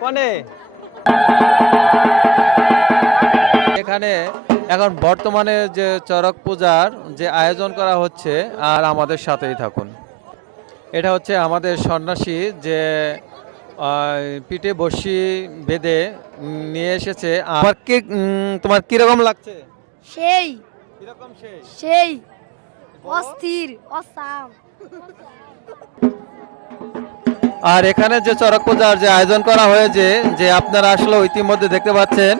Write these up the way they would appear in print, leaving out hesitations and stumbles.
কোনে এখানে এখন বর্তমানে যে চড়ক পূজার যে আয়োজন করা হচ্ছে, আর আমাদের সাথেই থাকুন। এটা হচ্ছে আমাদের সন্ন্যাসী যে পিঠে বসি বেঁধে নিয়ে এসেছে। আমার কি তোমার কিরকম লাগছে? সেই কিরকম সেই অস্থির অসাম। আর এখানে যে চড়ক পূজার যে আয়োজন করা হয়েছে, যে আপনারা আসলে ইতিমধ্যে দেখতে পাচ্ছেন,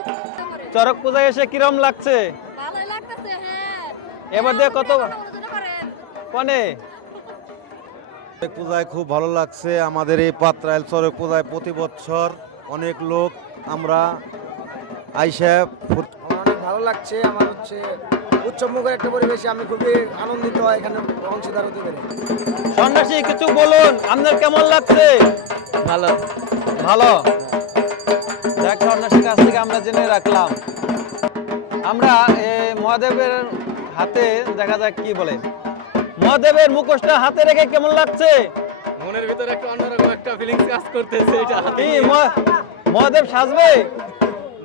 চড়ক পূজায় এসে কিরকম লাগছে? ভালোই লাগতেছে। হ্যাঁ, এবার দিয়ে কত কোনে পূজায় খুব ভালো লাগছে। আমাদের এই পাত্রাইল চড়ক পূজায় প্রতি বছর অনেক লোক আমরা আইসা আমার অনেক ভালো লাগছে। আমার হচ্ছে উৎসবমুখর একটা পরিবেশে আমি খুবই আনন্দিত এখানে অংশীদার হতে পেরে। সন্ন্যাসী কিছু বলুন, আপনার কেমন লাগছে? ভালো ভালো। দেখ, সন্ন্যাসীর কাছ থেকে আমরা জেনে রাখলাম। আমরা মহাদেবের হাতে দেখা যাক কি বলে। মহাদেবের মুখোশটা হাতে রেখে কেমন লাগছে? মনের ভিতরে একটা অন্যরকম একটা ফিলিংস কাজ করতেছে। এটা কি মহাদেব সাজবে?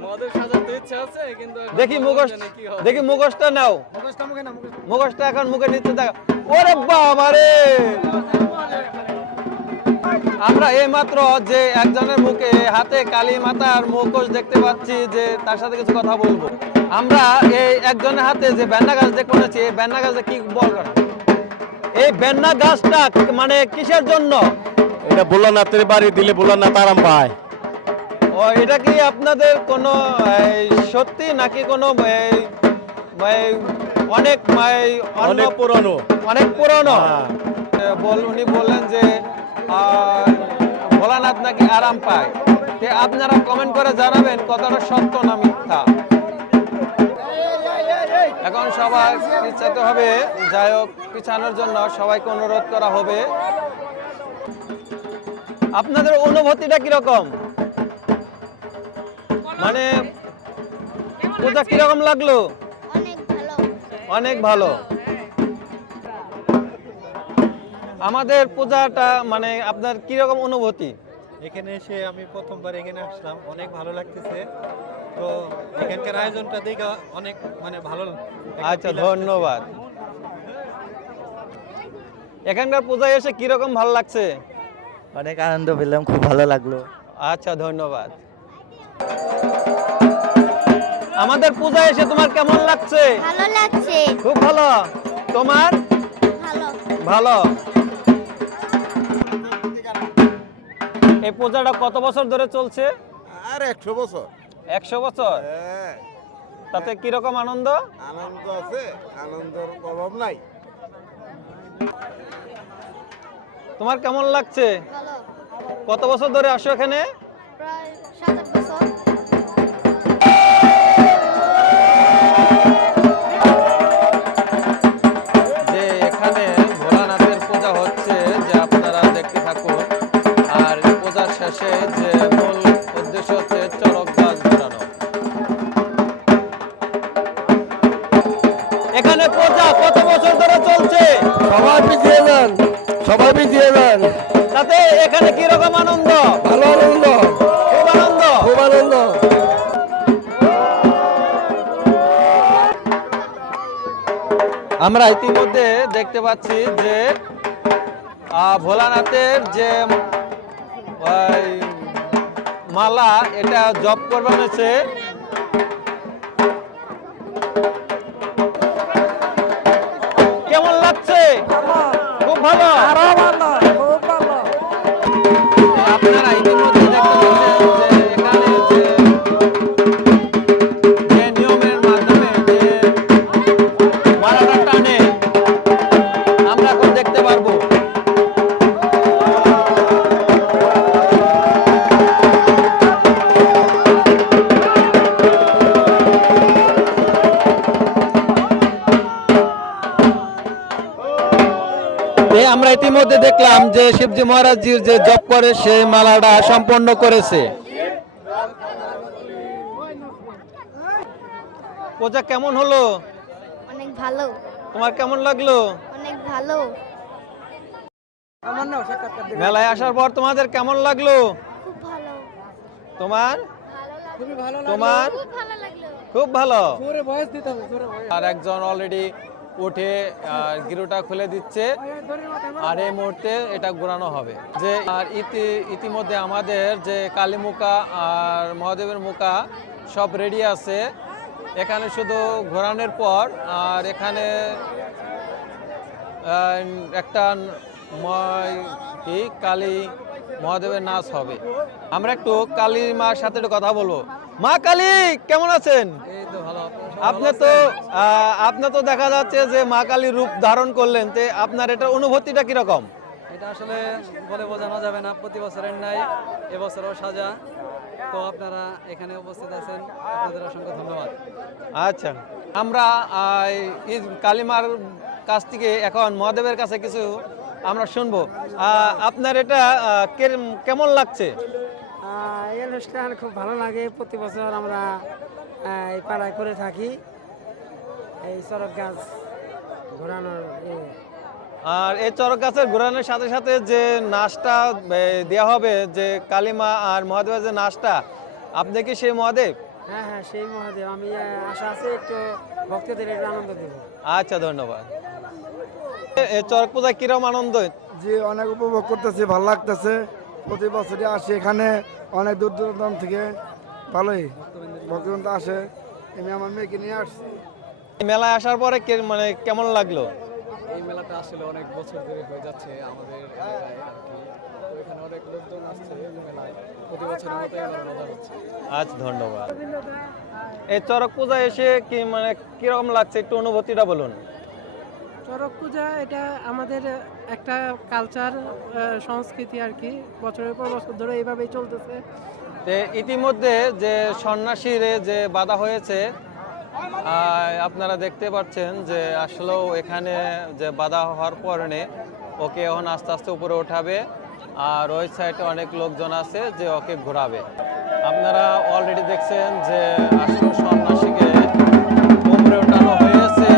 মদের সাজার তো ইচ্ছা আছে, কিন্তু দেখি মুখোশ, দেখি মুখোশটা নাও। মুখোশটা এখন মুখে নিচ্ছে, দেখা। ওরে বাবা রে, আমরা এইমাত্র যে একজনের মুখে হাতে কালী মাতার মুখোশ দেখতে পাচ্ছি, যে তার সাথে কিছু কথা বলবো। আমরা এই একজনের হাতে যে বেন্না গাছ দেখতে পাচ্ছি, এই বেন্না গাছে কি বলবেন? এই বেন্না গাছটা মানে কিসের জন্য? এটা ভোলানাথের বাড়ি দিলে ভোলানাথ আরাম পায়। ও, এটা কি আপনাদের কোনো সত্যি নাকি কোনো অনেক অনেক পুরনো? অনেক পুরনো। উনি বললেন যে ভোলানাথ নাকি আরাম পায়। আপনারা কমেন্ট করে জানাবেন কতটা সত্য না মিথ্যা। এখন সবাই পিছাতে হবে, যাই হোক পিছানোর জন্য সবাইকে অনুরোধ করা হবে। আপনাদের অনুভূতিটা কিরকম? মানে পূজা কিরকম লাগলো? অনেক ভালো। অনেক ভালো। আমাদের পূজাটা মানে আপনার কিরকম অনুভূতি? এখানে এসে আমি প্রথমবার এখানে আসলাম, অনেক ভালো লাগতেছে। তো এখানকার আয়োজনটা দেখে অনেক মানে ভালো। আচ্ছা, ধন্যবাদ। এখানকার পূজায় এসে কিরকম ভালো লাগছে? অনেক আনন্দ পেলাম, খুব ভালো লাগলো। আচ্ছা, ধন্যবাদ। আমাদের পূজায় এসে তোমার কেমন লাগছে? ভালো লাগছে। খুব ভালো। তোমার? ভালো। ভালো। এই পূজাটা কত বছর ধরে চলছে? আর 100 বছর। 100 বছর। হ্যাঁ, তাতে কিরকম আনন্দ? আনন্দ আছে, আনন্দের অভাব নাই। তোমার কেমন লাগছে? ভালো। কত বছর ধরে আসো এখানে? প্রায় 7-8 বছর। যে এখানে ভোলানাথের পূজা হচ্ছে, যে আপনারা দেখতে থাকুন। আর পূজার শেষে যে মূল উদ্দেশ্য হচ্ছে চড়ক গাছ ঘোরানো। এখানে পূজা কত বছর ধরে চলছে? সবাই পিছিয়ে যান, সবাই পিছিয়ে যান। তাতে এখানে কিরকম আনন্দ? ভালো আনন্দ, খুব আনন্দ। খুব আনন্দ। আমরা ইতিমধ্যে দেখতে পাচ্ছি যে ভোলানাথের যে মালা, এটা জপ করবেন হচ্ছে। কেমন লাগছে? খুব ভালো। আপনারা ইতিমধ্যে দেখতে পাচ্ছেন যে এখানে যে নিয়মের মাধ্যমে যে মালাটা টানে, আমরা এখন দেখতে পারবো। আমরা ইতিমধ্যে দেখলাম যে শিবজি মহারাজজির যে জপ করে সেই মালাটা সম্পন্ন করেছে। পূজা কেমন হলো? অনেক ভালো। তোমার কেমন লাগলো? অনেক ভালো। মেলায় আসার পর তোমাদের কেমন লাগলো? খুব ভালো। তোমার ভালো লাগলো। তোমার খুব ভালো লাগলো। খুব ভালো। আর একজন অলরেডি উঠে গিরুটা খুলে দিচ্ছে আর এই মুহূর্তে এটা ঘোরানো হবে। যে আর ইতিমধ্যে আমাদের যে কালীমুকা আর মহাদেবের মুকা সব রেডি আছে। এখানে শুধু ঘোরানোর পর আর এখানে একটা কি কালী মহাদেবের নাচ হবে। আমরা একটু কালী মার সাথে একটু কথা বলবো। মা কালী কেমন আছেন? আপনি তো দেখা যাচ্ছে যে মা কালীর রূপ ধারণ করলেন, তে আপনার এটার অনুভূতিটা কিরকম? এটা আসলে বলে বোঝানো যাবে না, প্রতি বছরের নাই এবছরও সাজা। তো আপনারা এখানে উপস্থিত আছেন, আপনাদের অসংখ্য ধন্যবাদ। আচ্ছা, আমরা কালীমার কাছ থেকে এখন মহাদেবের কাছে কিছু আমরা শুনবো। আপনার এটা কেমন লাগছে? এই অনুষ্ঠান খুব ভালো লাগে। প্রতি বছর আমরা এই পাড়ায় করে থাকি এই চরক গাছ ঘোরানোর। আর এই চরক গাছের ঘোরানোর সাথে সাথে যে নাচটা দেওয়া হবে, যে কালীমা আর মহাদেবের যে নাচটা, আপনি কি সেই মহাদেব? হ্যাঁ হ্যাঁ, সেই মহাদেব। আমি আশা আছে একটু ভক্তদের একটু আনন্দ দেব। আচ্ছা, ধন্যবাদ। এই চরক পূজায় কিরকম আনন্দ? যে অনেক উপভোগ করতেছি, ভালো লাগতেছে। প্রতি বছরই আসি এখানে, অনেক দূর দূরান্ত থেকে ভালোই ভক্তবৃন্দ আসে। আমি আমার মেয়েকে নিয়ে আসছি। মেলায় আসার পরে মানে কেমন লাগলো? এই মেলাটা আসলে অনেক বছর ধরে হয়ে যাচ্ছে আমাদের এলাকায় আর কি। তো এখানে অনেক লোকজন আসছে মেলায়, প্রতি বছরের মতো এবার মজা হচ্ছে। আচ্ছা, ধন্যবাদ। এই চরক পূজায় এসে কি মানে কিরকম লাগছে, একটু অনুভূতিটা বলুন। চরক পূজা এটা আমাদের একটা কালচার, সংস্কৃতি আর কি। বছরের পর বছর ধরে এইভাবেই চলতেছে। ইতিমধ্যে যে সন্ন্যাসীর যে বাধা হয়েছে, আপনারা দেখতে পাচ্ছেন যে আসলেও এখানে যে বাধা হওয়ার পরে ওকে এখন আস্তে আস্তে উপরে ওঠাবে আর ওই সাইডে অনেক লোকজন আছে যে ওকে ঘোরাবে। আপনারা অলরেডি দেখছেন যে আসলে সন্ন্যাসীকে উপরে ওঠানো হয়েছে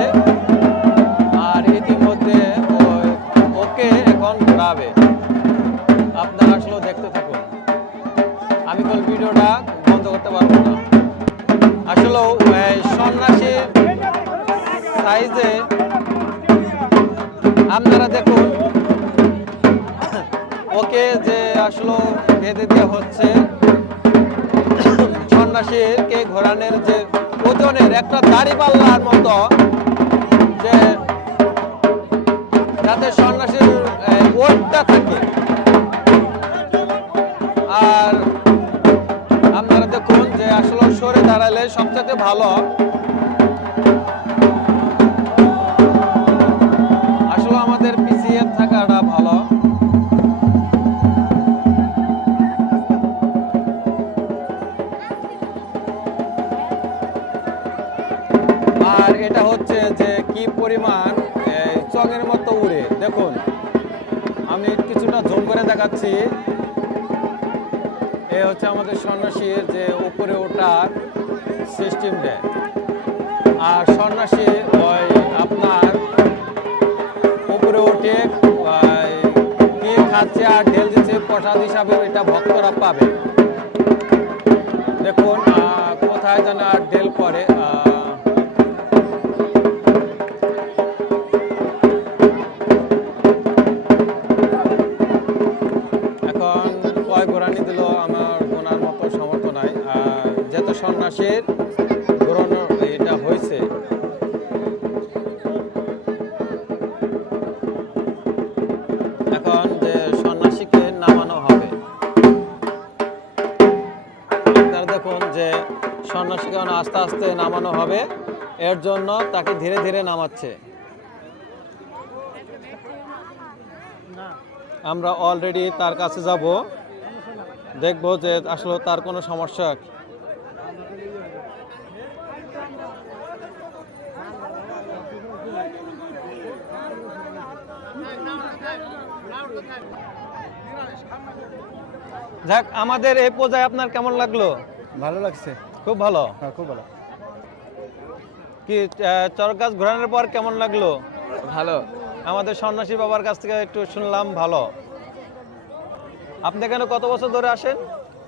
আর ইতিমধ্যে ওকে এখন ঘোরাবে। আপনারা আসলে দেখতে থাকুন, আমি কোন ভিডিওটা বন্ধ করতে পারবো না। আসলে সন্ন্যাসীর সাইজে আপনারা দেখুন, ওকে যে আসলে বেঁধে দেওয়া হচ্ছে। সন্ন্যাসীকে ঘোরানোর যে ওজনের একটা দাড়ি পাল্লার মতো, যে যাতে সন্ন্যাসীর ওয়েটটা থাকে। আর আপনারা দেখুন যে আসলে সরে দাঁড়ালে সবচেয়ে ভালো। আসলে আমাদের পিছিয়ে থাকাটা ভালো। আর এটা হচ্ছে যে কি পরিমাণ চঙের মতো উড়ে, দেখুন আমি কিছুটা জুম করে দেখাচ্ছি। এ হচ্ছে আমাদের সন্ন্যাসীর যে উপরে ওঠার সিস্টেম দেয়। আর সন্ন্যাসী ওই আপনার উপরে উঠে কি খাচ্ছে আর ঢেল দিচ্ছে, প্রসাদ হিসাবে এটা ভক্তরা পাবে। দেখুন কোথায় যেন আর ঢেল করে। এখন কয় ঘোরানি দিল আমার গোনার মতো সমর্থ নাই। যেহেতু সন্ন্যাসীর ঘোরানো এটা হয়েছে, এখন যে সন্ন্যাসীকে নামানো হবে। আপনারা দেখুন যে সন্ন্যাসীকে আস্তে আস্তে নামানো হবে, এর জন্য তাকে ধীরে ধীরে নামাচ্ছে। আমরা অলরেডি তার কাছে যাব, দেখব যে আসলে তার কোনো সমস্যা। যাক, আমাদের এই পূজায় আপনার কেমন লাগলো? ভালো লাগছে, খুব ভালো। হ্যাঁ খুব ভালো। কি চরক গাছ ঘোরানোর পর কেমন লাগলো? ভালো। আমাদের সন্ন্যাসী বাবার কাছ থেকে একটু শুনলাম ভালো। আপনি এখানে কত বছর ধরে আসেন?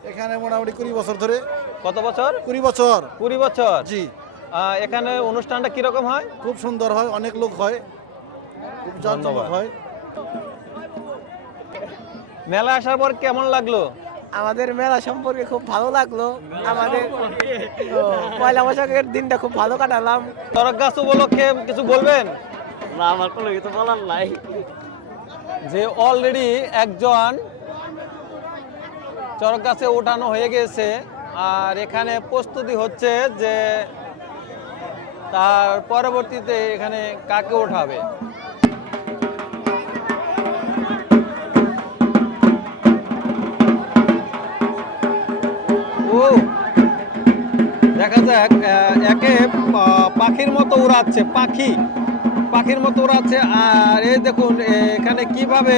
এখানে মোটামুটি 20 বছর ধরে। কত বছর? 20 বছর। 20 বছর। জি। এখানে অনুষ্ঠানটা কিরকম হয়? খুব সুন্দর হয়, অনেক লোক হয়, খুব জমজমাট হয়। মেলা আসার পর কেমন লাগলো? আমাদের মেলা সম্পর্কে খুব ভালো লাগলো। আমাদের পয়লা বৈশাখের দিনটা খুব ভালো কাটালাম। চড়ক গাছ উপলক্ষে কিছু বলবেন? না, আমার কোনো কিছু বলার নাই। যে অলরেডি একজন চড়ক গাছে ওঠানো হয়ে গেছে, আর এখানে প্রস্তুতি হচ্ছে যে তার পরবর্তীতে এখানে কাকে ওঠাবে। ও দেখা যাক, একে পাখির মতো উড়াচ্ছে, পাখির মতো উড়াচ্ছে। আর এই দেখুন এখানে কিভাবে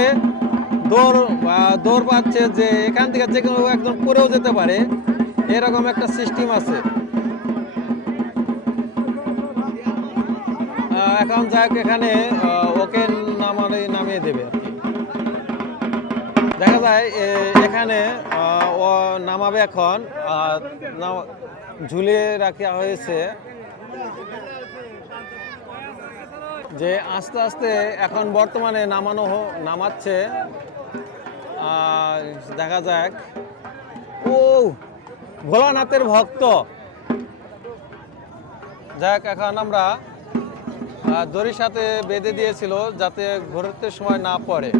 দৌড় পাচ্ছে, যে এখান থেকে যে কেউ একদম পড়েও যেতে পারে, এরকম একটা সিস্টেম আছে। এখন যাক, এখানে ওকে নামিয়ে দেবে আর কি। দেখা যায় এখানে ও নামাবে এখন, ঝুলিয়ে রাখা হয়েছে, যে আস্তে আস্তে এখন বর্তমানে নামাচ্ছে। দেখা যাক, ও ভোলানাথের ভক্ত। যাক, এখন আমরা দড়ির সাথে বেঁধে দিয়েছিল যাতে ঘুরতে সময় না পড়ে।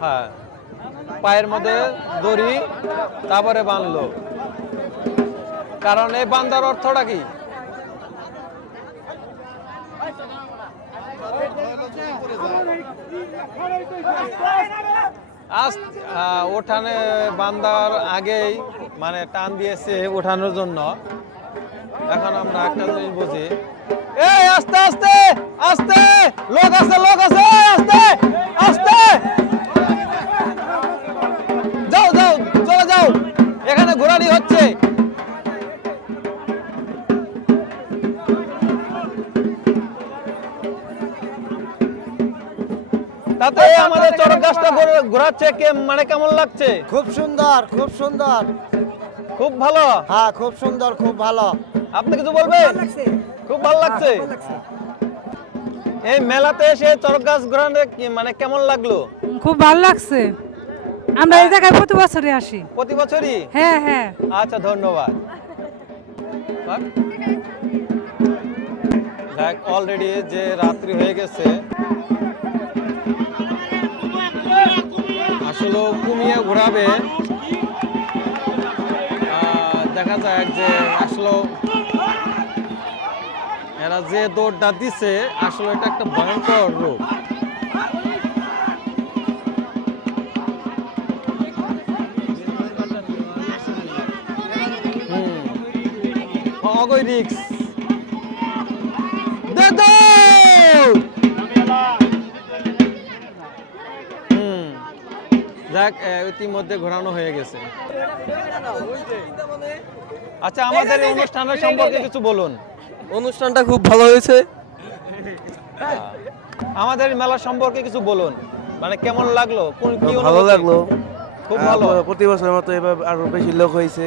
হ্যাঁ, পায়ের মধ্যে দড়ি তারপরে বাঁধলো। কারণ এই বান্ধার অর্থটা কি? ওঠানে বান্দার আগেই মানে টান দিয়েছে ওঠানোর জন্য। এখন আমরা একটা জিনিস বুঝি, এই আস্তে আস্তে আস্তে, লোক আছে আস্তে আস্তে, যাও চলে যাও, এখানে ঘোরানি হচ্ছে। তাতে আমাদের চড়ক গাছটা ঘোরাচ্ছে, মানে কেমন লাগছে? খুব সুন্দর, খুব সুন্দর, খুব ভালো। হ্যাঁ খুব সুন্দর, খুব ভালো। আপনি কিছু বলবেন? খুব ভালো লাগছে। এই মেলাতে এসে চড়ক গাছ ঘোরানো মানে কেমন লাগলো? খুব ভালো লাগছে। আমরা এই জায়গায় প্রতি বছরই আসি। প্রতি বছরই? হ্যাঁ হ্যাঁ। আচ্ছা, ধন্যবাদ। দেখ, অলরেডি যে রাত্রি হয়ে গেছে, আসলে কমিয়ে ঘোরাবে। দেখা যায় যে আসলে এরা যে দৌড়টা দিচ্ছে, আসলে এটা একটা ভয়ঙ্কর রোগ। অগৈ রিক্স যাক, ইতিমধ্যে ঘোরানো হয়ে গেছে। আচ্ছা, আমাদের এই অনুষ্ঠানের সম্পর্কে কিছু বলুন। অনুষ্ঠানটা খুব ভালো হয়েছে। আমাদের মেলা সম্পর্কে কিছু বলুন, মানে কেমন লাগলো? ভালো লাগলো, খুব ভালো। প্রতি বছরের মতো এবার আরো বেশি লোক হয়েছে।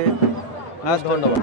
ধন্যবাদ।